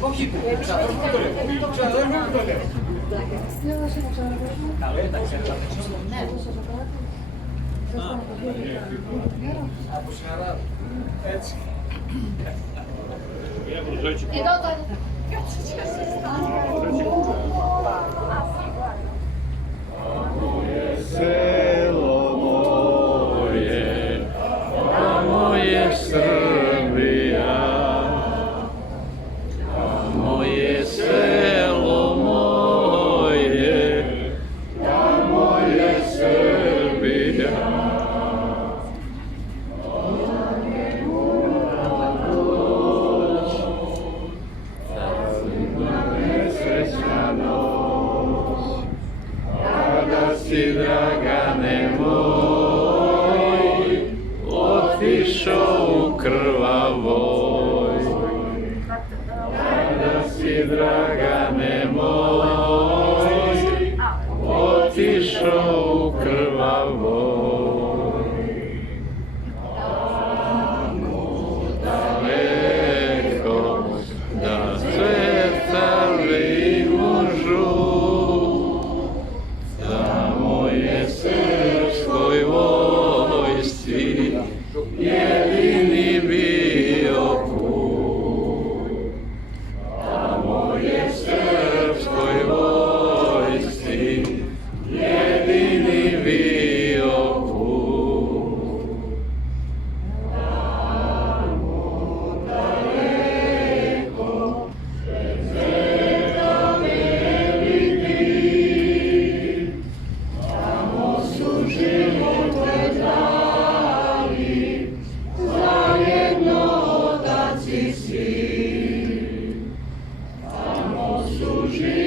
Pochiku. 자, 여러분 자, Kawę, tak serdecznie. Albo szara. Selo moje, a moje Srbija, a moje selo moje, a moje Srbija. Si, Dragane moj, otišao u krvavoj. Kada si, Dragane moj, otišao u krvavoj. Tamo daleko, da cvetali možu, srpskoj vojsci jedini bio put. Tamo je srpskoj vojsci jedini bio put. Tamo daleko sveta veliki, živote dali, zajedno otac i sin. Tamo su živote